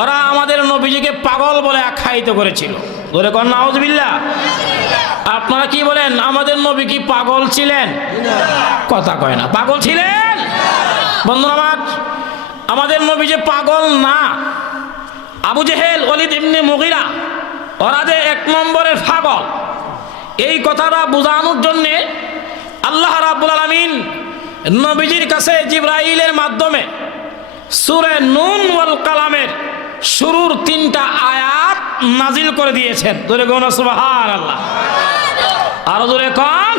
ওরা আমাদের নবীজিকে পাগল বলে আখ্যায়িত করেছিল। বলে কোন নাউজুবিল্লাহ। আপনারা কি বলেন, আমাদের নবী কি পাগল ছিলেন? কথা কয় না, পাগল ছিলেন? বন্ধুরা আমার, আমাদের নবী যে পাগল না। আবু জেহেল, ওয়ালিদ ইবনে মুগিরা ওরা যে এক নম্বরের পাগল, এই কথাটা বোঝানোর জন্যে আল্লাহ রাব্বুল আলামিন নবীজির কাছে জিবরাইলের মাধ্যমে সূরা নুন ওয়াল কালামের শুরুর 3টা আয়াত নাজিল করে দিয়েছেন। জোরে কোন সুবহানাল্লাহ। আরো জোরে কোন।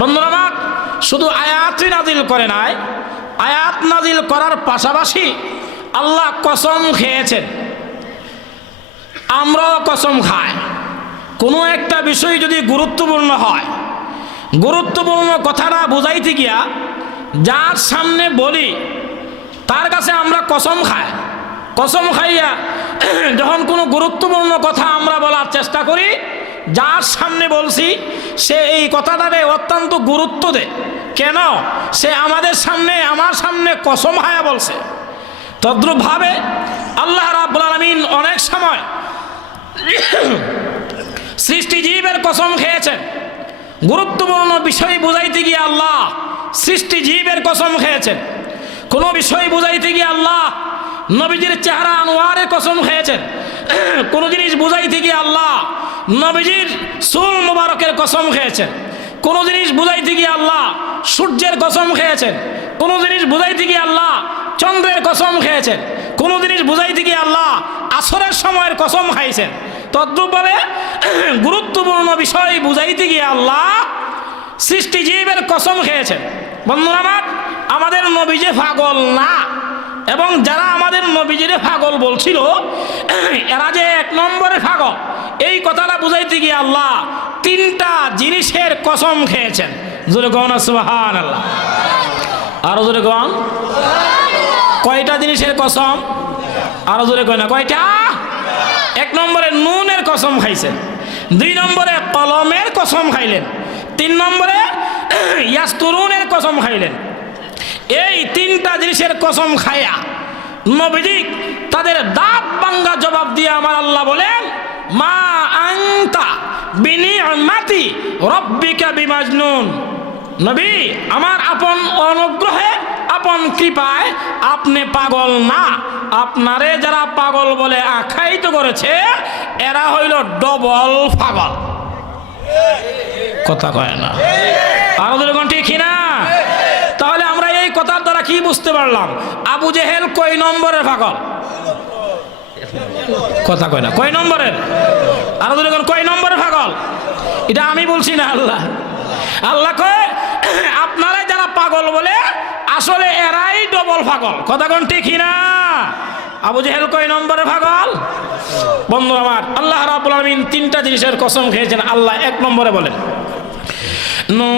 বন্ধুরা আমার, শুধু আয়াতই নাজিল করে নাই, আয়াত নাজিল করার পাশাপাশি আল্লাহ কসম খেয়েছেন। আমরাও কসম খাই, কোনো একটা বিষয় যদি গুরুত্বপূর্ণ হয়, গুরুত্বপূর্ণ কথাটা বুঝাইতে গিয়া যার সামনে বলি তার কাছে আমরা কসম খাই। কসম খাইয়া যখন কোনো গুরুত্বপূর্ণ কথা আমরা বলার চেষ্টা করি, যার সামনে বলছি সে এই কথাটাকে অত্যন্ত গুরুত্ব দেয়। কেন? সে আমাদের সামনে, আমার সামনে কসম খায়া বলছে। তদ্রূপভাবে আল্লাহ রাব্বুল আলামিন অনেক সময় সৃষ্টিজীবের কসম খেয়েছেন। গুরুত্বপূর্ণ বিষয় বুঝাইতে গিয়ে আল্লাহ সৃষ্টিজীবের কসম খেয়েছেন। কোনো বিষয় বুঝাইতে গিয়ে আল্লাহ নবীজির চেহারা আনোয়ারের কসম খেয়েছেন। কোনো জিনিস বুঝাইতে গিয়ে আল্লাহ নবীজির চুল মুবারকের কসম খেয়েছেন। কোনো জিনিস বুঝাইতে গিয়ে আল্লাহ সূর্যের কসম খেয়েছেন। কোনো জিনিস বুঝাইতে গিয়ে আল্লাহ চন্দ্রের কসম খেয়েছেন। কোনো জিনিস বুঝাইতে গিয়ে আল্লাহ আসরের সময়ের কসম খাইছেন। তদ্রূপভাবে গুরুত্বপূর্ণ বিষয় বুঝাইতে গিয়ে আল্লাহ সৃষ্টিজীবের কসম খেয়েছেন। বন্ধুরা আমার, আমাদের নবীজি পাগল না, এবং যারা আমাদের নবীজির পাগল বলছিল এরা যে এক নম্বরে পাগল, এই কথাটা বুঝাইতে গিয়ে আল্লাহ 3টা জিনিসের কসম খেয়েছেন। জোরে কোন সুবহানাল্লাহ। আরো জোরে কোন। কয়টা জিনিসের কসম? আরো জোরে কয় না, কয়টা? 1 নম্বরে নুনের কসম খাইছেন, 2 নম্বরে কলমের কসম খাইলেন, 3 নম্বরে ইয়াস্তুরুনের কসম খাইলেন। এই 3টা জিনিসের কসম খায়া নবীজি তাদের দাঁত ভাঙ্গা জবাব দিয়ে আমার আল্লাহ বলেন, মা আনতা বিনিআমাতি রাব্বিকা বিমাজনুন। নবী, আমার আপন অনুগ্রহে, আপন কৃপায় আপনি পাগল না। আপনারে যারা পাগল বলে আখ্যায়িত করেছে এরা হইল ডবল পাগল। কথা কয় না। আরো দুরকম ঠিক না? তাহলে আমরা এই কথার দ্বারা কি বুঝতে পারলাম? আবু জেহেল কয় নম্বরের পাগল? কথা কয় না, কয় নম্বরের? আরো দুরকম কয় নম্বরের পাগল? এটা আমি বলছি না, আল্লাহ। আল্লাহ কয় আপনারা যারা পাগল বলে আসলে এরাই ডবল পাগল। কথা কোন ঠিক না? আবু জেহেল কয় নম্বরের পাগল? বন্ধু আমার, আল্লাহ রাব্বুল আলামিন 3টা জিনিসের কসম খেয়েছেন। আল্লাহ 1 নম্বরে বলেন, নুন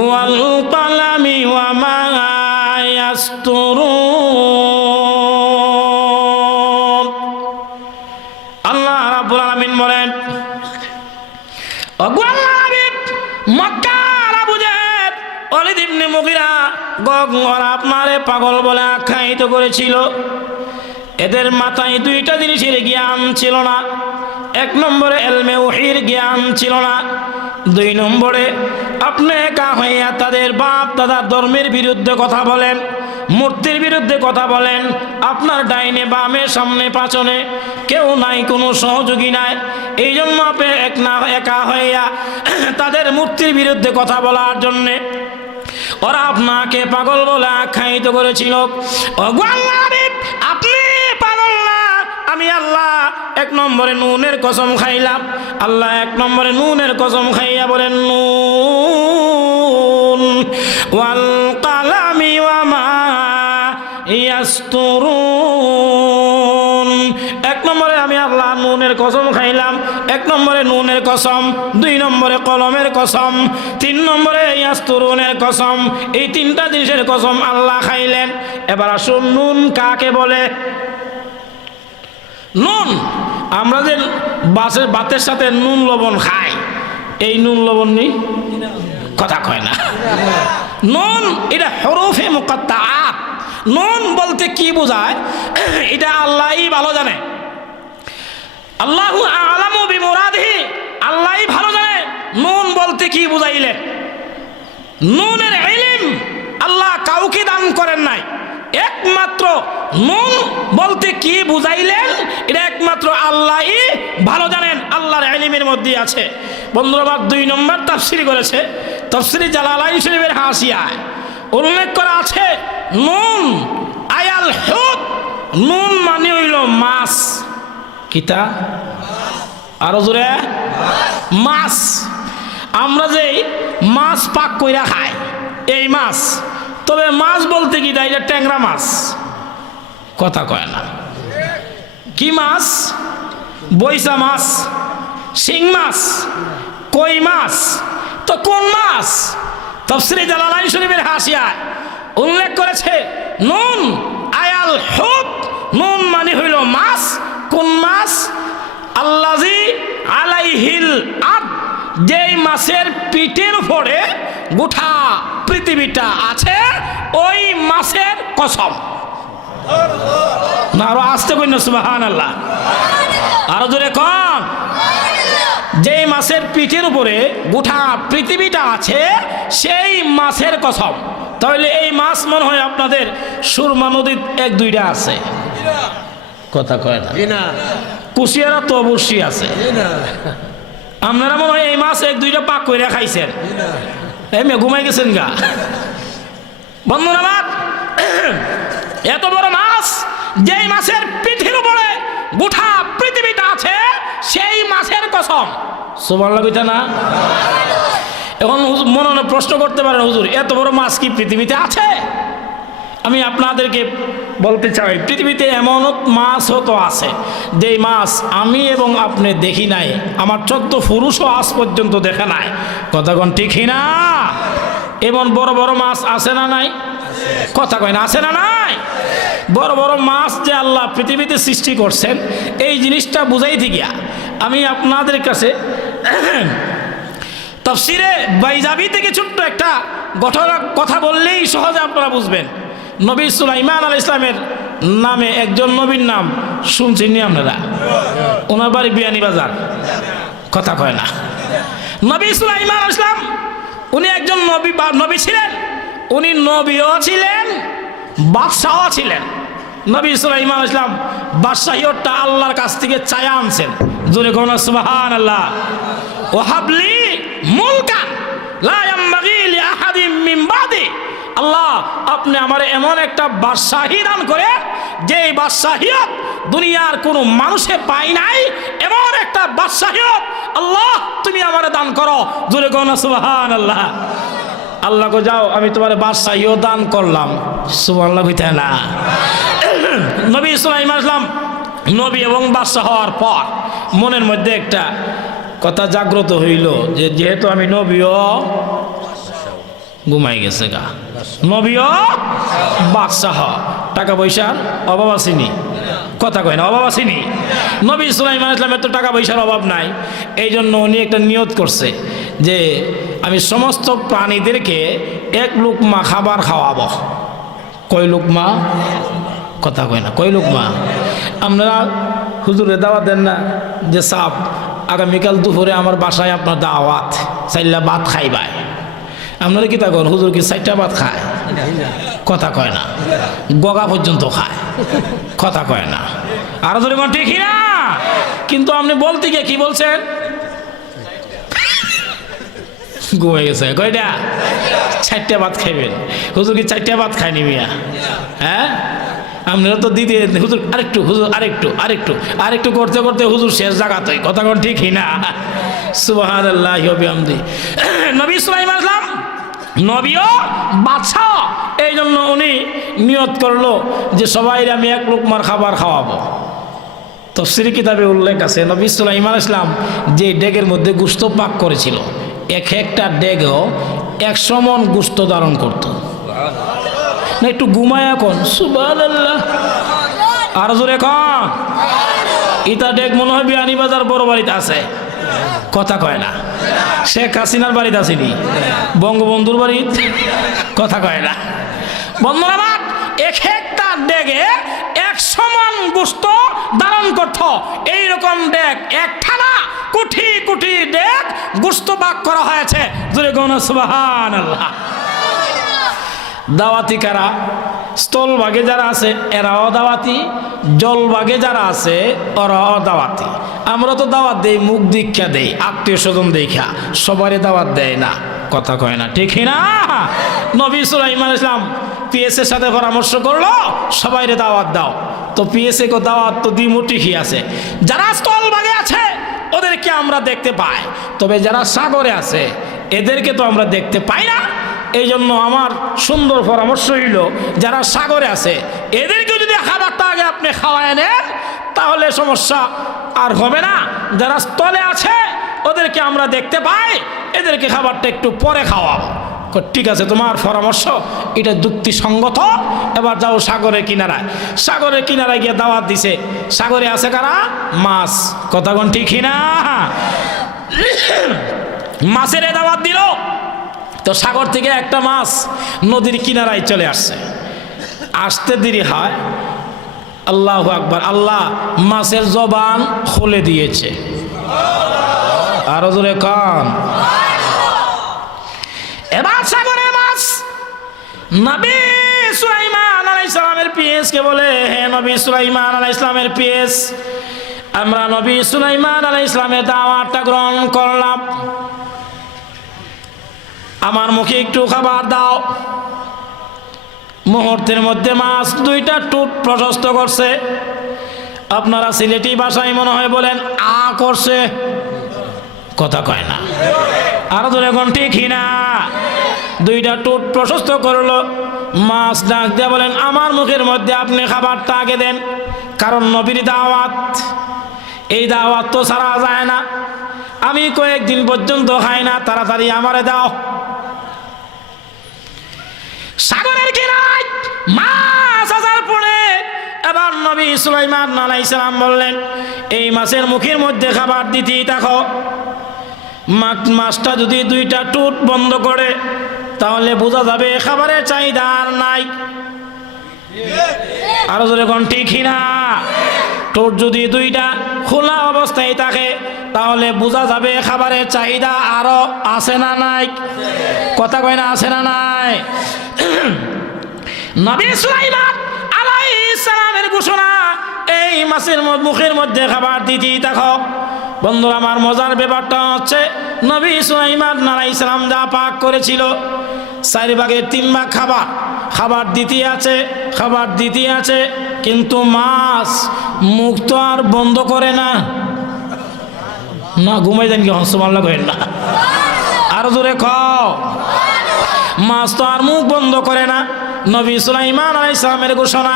ওয়াল কালামি ওয়া মা ইয়াসতুরুন। আল্লাহ রাব্বুল আলামিন বলেন, মক্কার আবু জেহেল, ওয়ালিদ ইবনে মুগিরা ওরা আপনারে পাগল বলে আখ্যায়িত করেছিল। এদের মাথায় 2টা জিনিসের জ্ঞান ছিল না। 1 নম্বরে ইলমে ওহীর জ্ঞান ছিল না। 2 নম্বরে আপনি একা হইয়া তাদের বাপ দাদার ধর্মের বিরুদ্ধে কথা বলেন, মূর্তির বিরুদ্ধে কথা বলেন। আপনার ডাইনে বামে সামনে পাছনে কেউ নাই, কোনো সহযোগী নাই। এই জন্য আপনি একা হইয়া তাদের মূর্তির বিরুদ্ধে কথা বলার জন্যে ওরা আপনাকে পাগল বলে আখ্যায়িত করেছিল। আপনি পাগল না, আমি আল্লাহ 1 নম্বরে নুনের কসম খাইলাম। আল্লাহ 1 নম্বরে নুনের কসম খাইয়া বলেন, নুন ওয়াল কালামি ওয়া মা ইয়াসতুরুন। 1 নম্বরে আমি আল্লাহ নুনের কসম খাইলাম, 1 নম্বরে নুনের কসম, 2 নম্বরে কলমের কসম, 3 নম্বরে ইয়াসতুরুনের কসম। এই 3টা জিনিসের কসম আল্লাহ খাইলেন। এবার আসুন, নুন কাকে বলে? নুন, আমরা যে ভাতের সাথে নুন লবণ খাই, এই নুন লবণ নি কথা কয় না। নুন এটা হরফে মুকাত্তাআত। নুন বলতে কি বোঝায় এটা আল্লাহই ভালো জানে। আল্লাহু আ'লামু বিমুরাদিহি, আল্লাহই ভালো জানে নুন বলতে কি বুঝাইলেন। নুনের ইলম আল্লাহ কাউকে দান করেন নাই। একমাত্র নুন বলতে কি বুঝাইলেন এটা একমাত্র আল্লাহই ভালো জানেন, আল্লাহর ইলমের মধ্যে আছে। বন্ধুরা 2 নম্বর তাফসীর করেছে, তাফসীরে জালালাইন শরীফের হাসিয়ায় উল্লেখ করা আছে নুন আয়াল হুত, নুন মানে হইল মাছ। কিতা আরো জোরে, মাছ। আমরা যে মাছ পাক কইরা খাই এই মাছ, তবে মাছ বলতে কি এটা ট্যাংরা মাছ, কথা কয় না। কি মাছ? বৈশা মাছ, শিং মাছ, কই মাছ। তো কোন মাছ? তাফসীরে জালালাইন শরীফের হাসিয়ায় উল্লেখ করেছে নুন আয়াল হুত, নুন মানে হইল মাছ। কোন মাছ? আল্লাযী আলাইহিল আদ, যেই মাছের পিঠের উপরে গোটা পৃথিবীটা আছে, ওই মাছের কসম। না আরো আসতে কই না সুবহানাল্লাহ, আরো জোরে কোন। যেই মাছের পিঠের উপরে গোটা পৃথিবীটা আছে সেই মাছের কসম। তাহলে এই মাছ মনে হয় আপনাদের সুরমা নদীর 1-2টা আছে, কথা কয় না। কুশিয়ারা তো অবশ্যই আছে। আপনারা মনে হয় এই মাছ 1-2টা পাক করে খাইছেন, এমনি ঘুমাই গেছেন গা। বন্ধুরা আমার, এত বড় মাছ, যেই মাছের পিঠের উপরে গোটা পৃথিবীটা আছে সেই মাছের কসম। সুবহানাল্লাহ কইতা না? এখন মনে মনে প্রশ্ন করতে পারেন, হুজুর এত বড় মাছ কি পৃথিবীতে আছে? আমি আপনাদেরকে বলতে চাই পৃথিবীতে এমন মাছও তো আছে যেই মাছ আমি এবং আপনি দেখি নাই, আমার 14 পুরুষও আজ পর্যন্ত দেখে নাই, কথা কোন ঠিক না? এমন বড় বড় মাছ আছে না নাই? কথা কয় না, আছে না নাই? বড় বড় মাছ যে আল্লাহ পৃথিবীতে সৃষ্টি করছেন, এই জিনিসটা বুঝাইতে গিয়া আমি আপনাদের কাছে তাফসীরে বাইজাবি থেকে ছোট্ট একটা কথা বললেই সহজে আপনারা বুঝবেন। নবী সুলাইমান আলাইহিস সালামের নামে একজন নবীর নাম শুনছেন নি আপনারা? ওনার বাড়ি বিয়ানীবাজার, কথা কয় না। নবী সুলাইমান আলাইহিস সালাম উনি একজন নবী ছিলেন, উনি নবীও ছিলেন, বাদশাহও ছিলেন। নবী সুলাইমান আলাইহিস সালাম বাদশাহিয়তটা আল্লাহর কাছ থেকে চায়া আনছেন। জোরে কোন সুবহানাল্লাহ। ওয়াহাবলি মুলকান লা ইয়ামবাগি লিআহাদিন মিন বাদি, আল্লাহ আপনি আমার এমন একটা বাদশাহী দান করে যে বাদশাহিয়ত দুনিয়ার কোনো মানুষে পায় নাই, এমন একটা বাদশাহিয়ত আল্লাহ তুমি আমারে দান করো। জোরে কোন সুবহানাল্লাহ। আল্লাহ কো যাও আমি তোমার বাদশাহীও দান করলাম, সুবহানাল্লাহ কইতে না। নবী সুলাইমান আলাইহিস সালাম নবী এবং বাদশাহ হওয়ার পর মনের মধ্যে একটা কথা জাগ্রত হইল যে যেহেতু আমি নবীও, ঘুমাই গেছে গা, নবীও বাদশাহ, টাকা পয়সার অভাব আসেনি, কথা কয় না, অভাব আসেনি। নবী সুলাইমান আলাইহিস সালামের তো টাকা পয়সার অভাব নাই, এই জন্য উনি একটা নিয়ত করছে যে আমি সমস্ত প্রাণীদেরকে 1 লুকমা খাবার খাওয়াবো। কয় লুকমা? কথা কয় না, কয় লুকমা? আপনারা হুজুরে দাওয়াত দেন না যে সাপ আগামীকাল দুপুরে আমার বাসায় আপনার দাওয়াত, 4টা ভাত খাইবাই। আপনারা কি তা করেন? হুজুর কি 4টা ভাত খায়? কথা কয় না, গগা পর্যন্ত খায়, কথা কয় না। আরো ধরে কোন ঠিক না? কিন্তু আপনি বলতে গিয়ে কি বলছেন? ঘুমাই গেছে। কয়টা? 4টা ভাত খাইবেন। হুজুর কি 4টা ভাত খায়নি মিয়া? হ্যাঁ, আপনারা তো দিতে হুজুর আরেকটু, হুজুর আরেকটু আরেকটু আরেকটু করতে করতে হুজুর শেষ জায়গাতে, কথা কোন ঠিক না? সুবহানাল্লাহি ওয়া বিহামদি। নবী সুলাইমান আলাইহিস সালাম নবীও বাদশাহ, এই জন্য উনি নিয়ত করলো যে সবাই আমি 1 লুকমার খাবার খাওয়াবো। তাফসীরি কিতাবে উল্লেখ আছে নবী সুলাইমান আলাইহিস সালাম যে ডেগের মধ্যে গোশত পাক করেছিল, একটা ডেগও 100 মণ গোশত ধারণ করত না। একটু ঘুমায় এখন, সুবহানাল্লাহ। আর জোরে কন, ইটা ডেগ মনে হয় বিয়ানীবাজার বড় বাড়িতে আছে, কথা কয় না। শেখ হাসিনার বাড়িতে আসেনি, বঙ্গবন্ধুর বাড়ি, কথা কয় না। বন্ধুরা আমার, এক একটা ডেগে 100 মণ গোশত ধারণ করত। এইরকম ডেগ একটানা কোটি কোটি ডেগ গোশত ভাগ করা হয়েছে। জোরে গণ সুবহানাল্লাহ। দাওয়াতি কারা? স্থল ভাগে যারা আছে এরাও দাওয়াতি, জল ভাগে যারা আছে ওরাও দাওয়াতি। আমরা তো দাওয়াত দেই, মুখ দীক্ষা দেই, আত্মীয় স্বজন দেখা, সবারই দাওয়াত দেয় না, কথা কয় না, ঠিক না? নবী সুলাইমান আলাইহিস সালাম পিএসের সাথে পরামর্শ করলো, সবাইরে দাওয়াত দাও। তো পিএসএ কো দাওয়াত তো দ্বিমুঠি আছে। যারা স্থল ভাগে আছে ওদেরকে আমরা দেখতে পাই, তবে যারা সাগরে আছে এদেরকে তো আমরা দেখতে পাই না। এই জন্য আমার সুন্দর পরামর্শ হইল, যারা সাগরে আছে এদেরকে যদি খাবারটা আগে আপনি খাওয়ায় নেন তাহলে সমস্যা আর হবে না। যারা স্থলে আছে ওদেরকে আমরা দেখতে পাই, এদেরকে খাবারটা একটু পরে খাওয়াবো। ঠিক আছে, তোমার পরামর্শ এটা যুক্তিসঙ্গত। এবার যাও সাগরের কিনারায়। সাগরের কিনারায় গিয়ে দাওয়াত দিছে। সাগরে আছে কারা? মাছ, কথা কোন ঠিক না? মাছের দাওয়াত দিল। তো সাগর থেকে একটা মাছ নদীর কিনারায় চলে আসছে। আসতে দেরি হয়, আল্লাহু আকবার, আল্লাহ মাছের জবান খুলে দিয়েছে। আরো জোরে কান। এবার সাগরের মাছ নবী সুলাইমান আলাইহিস সালামের পিএস কে বলে, হে নবী সুলাইমান আলাইহিস সালামের পিএস, আমরা নবী সুলাইমান আলাইহিস সালামের দাওয়াতটা গ্রহণ করলাম, আমার মুখে একটু খাবার দাও। মুহূর্তের মধ্যে মাছ 2টা টুট প্রশস্ত করছে। আপনারা সিলেটি ভাষায় মনে হয় বলেন আ করছে, কথা কয় না। আরো ধরে এখন ঠিক না? 2টা টুট প্রশস্ত করলো। মাছ ডাক দিয়ে বলেন, আমার মুখের মধ্যে আপনি খাবারটা আগে দেন, কারণ নবীর দাওয়াত, এই দাওয়াত তো ছাড়া যায় না। আমি কয়েকদিন পর্যন্ত খাই না, তাড়াতাড়ি আমারে দাও। সাগরের কিনারায় মাছ আসার পরে এবার নবী সুলাইমান আলাইহিস সালাম বললেন, এই মাছের মুখের মধ্যে খাবার দিতেই থাকো। মাছটা যদি 2টা টুট বন্ধ করে তাহলে বোঝা যাবে খাবারের চাহিদা আর নাই। আরো জোরে কোন ঠিক না? টুট যদি 2টা খোলা অবস্থায় থাকে তাহলে বোঝা যাবে খাবারের চাহিদা আরো আছে না নাই, কথা কয় না, আছে না নাই? নবী সুলাইমান আলাইহিস সালামের ঘোষণা, এই মাছের মুখের মধ্যে খাবার দিতেই থাকো। বন্ধুরা আমার, মজার ব্যাপারটা হচ্ছে নবী সুলাইমান আলাইহিস সালাম যা পাক করেছিল 4 ভাগের 3 ভাগ খাবার দিতে আছে, খাবার দিতে আছে, কিন্তু মাছ মুখ তো আর বন্ধ করে না। না ঘুমাই যান কি? সুবহানাল্লাহ করেন না, আরো জোরে খাও। মাছ তো আর মুখ বন্ধ করে না। নবী সুলাইমান আলাইহিস সালামের ঘোষণা,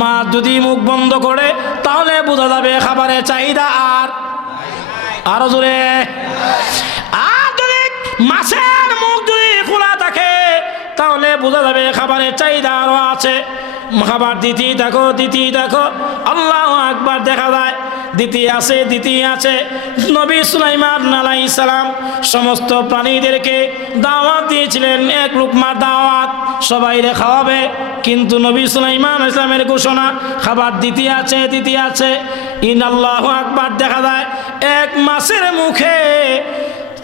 মাছ যদি মুখ বন্ধ করে তাহলে বোঝা যাবে খাবারের চাহিদা আর, আরো জোরে, আর যদি মাছের মুখ যদি খোলা থাকে তাহলে বোঝা যাবে খাবারের চাহিদা আরো আছে। খাবার দিতেই থাকো, দিতেই থাকো, আল্লাহু আকবার, দেখা যায় দিতে আছে। নবী সুলাইমান আলাইহিস সালাম সমস্ত প্রাণীদেরকে দাওয়াত দিয়েছিলেন, 1 লুকমার দাওয়াত, সবাইরে খাওয়াবে। কিন্তু নবী সুলাইমান আলাইহিস সালামের ঘোষণা, খাবার দিতে আছে। আল্লাহু আকবার, দেখা যায় 1 মাছের মুখে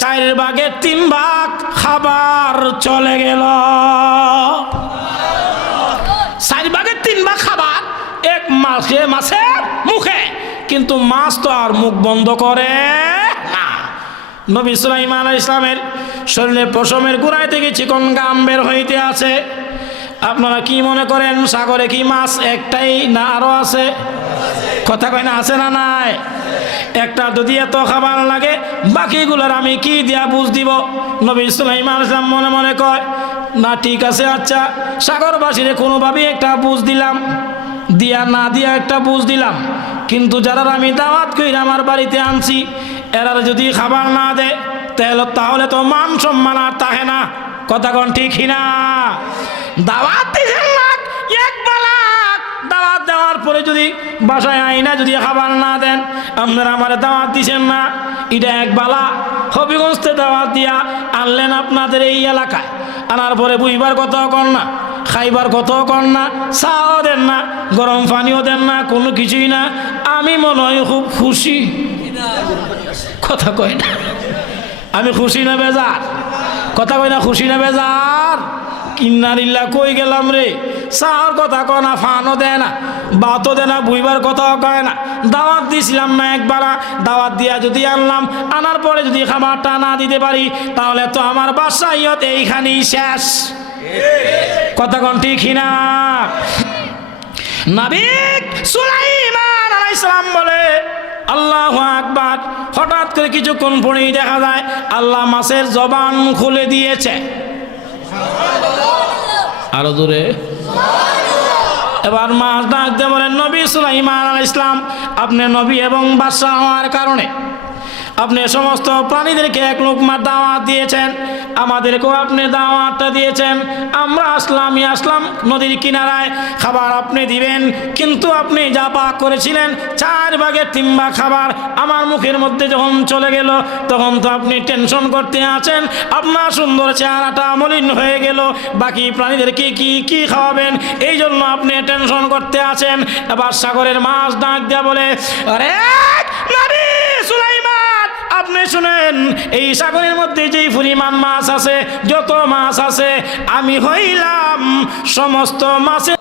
4 ভাগের 3 ভাগ খাবার চলে গেল। 4 ভাগের 3 ভাগ খাবার 1 মাছের মুখে, কিন্তু মাছ তো আর মুখ বন্ধ করে না। নবী সুলাইমান আলাইহিস সালামের শরীরে পশমের গোড়ায় থেকে চিকন গাম বের হইতে আছে। আপনারা কি মনে করেন সাগরে কি মাছ একটাই না আরো আছে? কথা কয় না, আছে না নাই? একটা যদি এত খাবার লাগে বাকিগুলোর আমি কি দিয়া বুঝ দিব? নবী সুলাইমান আলাইহিস সালাম মনে মনে কয়, না ঠিক আছে, আচ্ছা সাগরবাসীরে কোনোভাবেই একটা বুঝ দিলাম, দিয়া না দিয়া একটা বুঝ দিলাম, কিন্তু যারা আমি দাওয়াত কইরা আমার বাড়িতে আনছি এরা যদি খাবার না দেয় তাহলে তো মান সম্মান আর থাকে না, কথা কোন ঠিক না? দাওয়াত দিছেন লাখ 1 লাখ দাওয়াত দাওয়াত দেওয়ার পরে যদি বাসায় আইনা যদি খাবার না দেন, আপনারা আমার দাওয়াত দিচ্ছেন না, এটা এক বালা। হবিগঞ্জতে দাওয়াত দিয়া আনলেন আপনাদের এই এলাকায়, আনার পরে বুঝবার কথাও কর না, খাইবার কথাও কর না, চাও দেন না, গরম পানিও দেন না, কোনো কিছুই না। আমি মনে হয় খুব খুশি, কথা কয় না, আমি খুশি না বেজার, কথা কয় না, খুশি না বেজার। কিন্নারিল্লা কই গেলাম রে, চাওয়ার কথা কয় না, ফানও দেয় না, বাতও দেয় না, বুইবার কথাও কয় না। দাওয়াত দিছিলাম না একবার, দাওয়াত দিয়া যদি আনলাম, আনার পরে যদি খাবারটা না দিতে পারি, তাহলে তো আমার বাসা ইয়ত এইখানেই শেষ। কথা কোন ঠিক না? নবী সুলাইমান আলাইহিস সালাম বলে আল্লাহু আকবার। হঠাৎ করে কিছুক্ষণ পরেই দেখা যায় আল্লাহ মাছের জবান খুলে দিয়েছে। আরো দূরে। এবার মাছ ডাক দিয়ে বলেন, নবী সুলাইমান আলাইহিস সালাম, আপনি নবী এবং বাদশা হওয়ার কারণে আপনি সমস্ত প্রাণীদেরকে এক লোকমা দাওয়াত দিয়েছেন, আমাদেরকেও আপনি দাওয়াতটা দিয়েছেন। আমরা আসলাম নদীর কিনারায়, খাবার আপনি দিবেন, কিন্তু আপনি যা পাক করেছিলেন 4 ভাগের 3 ভাগ খাবার আমার মুখের মধ্যে যখন চলে গেল, তখন তো আপনি টেনশন করতে আছেন, আপনার সুন্দর চেহারাটা মলিন হয়ে গেল, বাকি প্রাণীদেরকে কি খাওয়াবেন, এই জন্য আপনি টেনশন করতে আছেন। এবার সাগরের মাছ ডাক দিয়া বলে, আরে নবী সুলাইমান, আপনি শুনেন, এই সাগরের মধ্যে যেই পরিমাণ মাছ আছে, যত মাছ আছে, আমি হইলাম সমস্ত মাছের